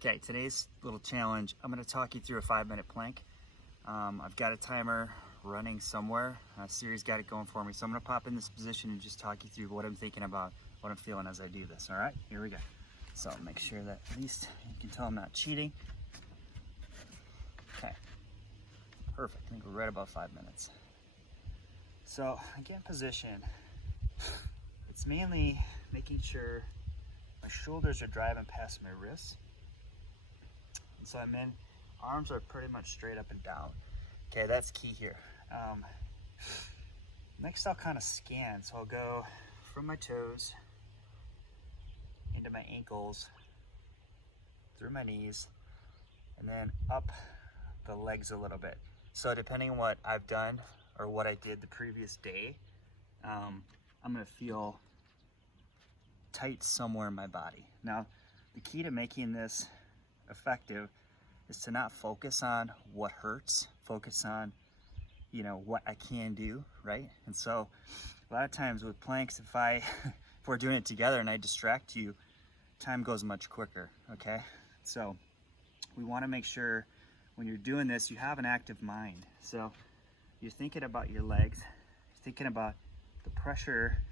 Okay, today's little challenge, I'm going to talk you through a 5-minute plank. I've got a timer running somewhere. Siri's got it going for me. So I'm going to pop in this position and just talk you through what I'm thinking about, what I'm feeling as I do this. All right, here we go. So I'll make sure that at least you can tell I'm not cheating. Okay, perfect. I think we're right about 5 minutes. So I get in position. It's mainly making sure my shoulders are driving past my wrists. And so I'm in, arms are pretty much straight up and down. Okay, that's key here. Next I'll kind of scan. So I'll go from my toes into my ankles, through my knees, and then up the legs a little bit. So depending on what I've done or what I did the previous day, I'm gonna feel tight somewhere in my body. Now, the key to making this effective is to not focus on what hurts, focus on, what I can do, right? And so a lot of times with planks, if we're doing it together and I distract you, time goes much quicker, okay? So we wanna make sure when you're doing this, you have an active mind. So you're thinking about your legs, you're thinking about the pressure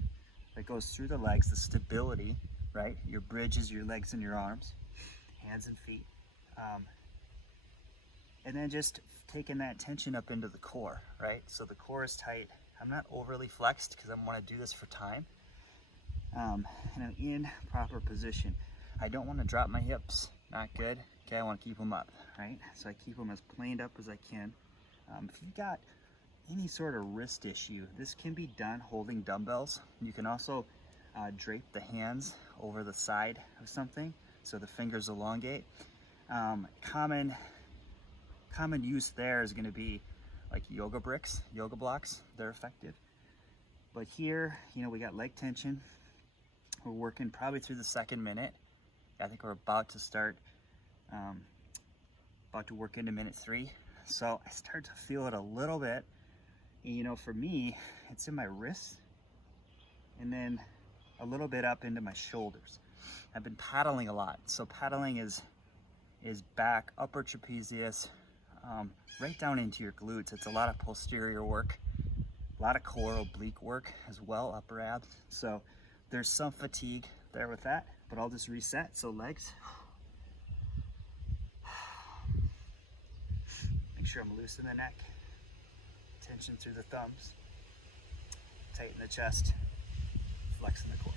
that goes through the legs, the stability, right? Your bridge is your legs and your arms, hands and feet. And then just taking that tension up into the core, right? So the core is tight. I'm not overly flexed because I want to do this for time. And I'm in proper position. I don't want to drop my hips, not good. Okay, I want to keep them up, right? So I keep them as planed up as I can. If you've got any sort of wrist issue, this can be done holding dumbbells. You can also drape the hands over the side of something so the fingers elongate. Common use there is going to be like yoga bricks, yoga blocks. They're effective. But here, we got leg tension. We're working probably through the second minute. I think we're about to start, about to work into minute 3. So I start to feel it a little bit. And, for me, it's in my wrists and then a little bit up into my shoulders. I've been paddling a lot. So paddling is back, upper trapezius, right down into your glutes. It's a lot of posterior work, a lot of core oblique work as well, upper abs. So there's some fatigue there with that, but I'll just reset. So legs. Make sure I'm loose in the neck. Tension through the thumbs. Tighten the chest. Flexing the core.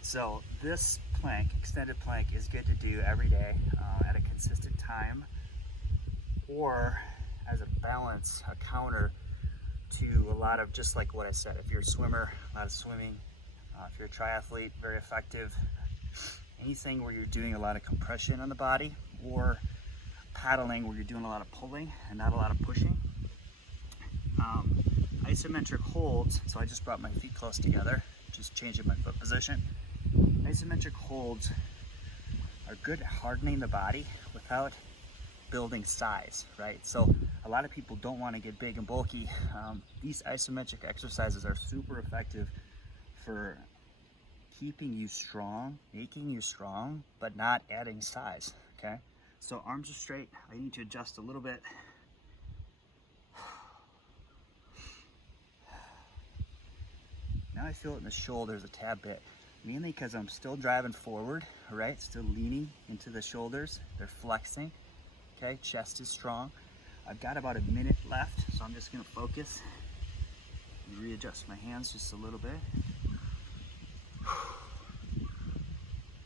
So this plank, extended plank, is good to do every day at a consistent time, or as a balance, a counter to a lot of, just like what I said, if you're a swimmer, a lot of swimming, if you're a triathlete, very effective. Anything where you're doing a lot of compression on the body, or paddling where you're doing a lot of pulling and not a lot of pushing. Isometric holds, so I just brought my feet close together, just changing my foot position. Isometric holds are good at hardening the body without building size, right? So a lot of people don't want to get big and bulky. These isometric exercises are super effective for keeping you strong, making you strong, but not adding size, okay? So arms are straight. I need to adjust a little bit. Now I feel it in the shoulders a tad bit, mainly because I'm still driving forward, right? Still leaning into the shoulders. They're flexing, okay? Chest is strong. I've got about a minute left, so I'm just gonna focus and readjust my hands just a little bit.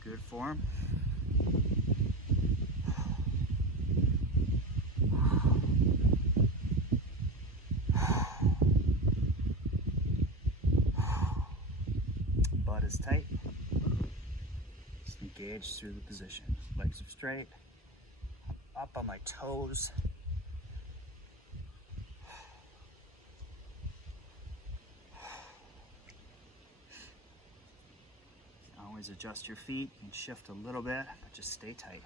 Good form. Butt is tight. Just engage through the position. Legs are straight. Up on my toes. Always adjust your feet and shift a little bit, but just stay tight.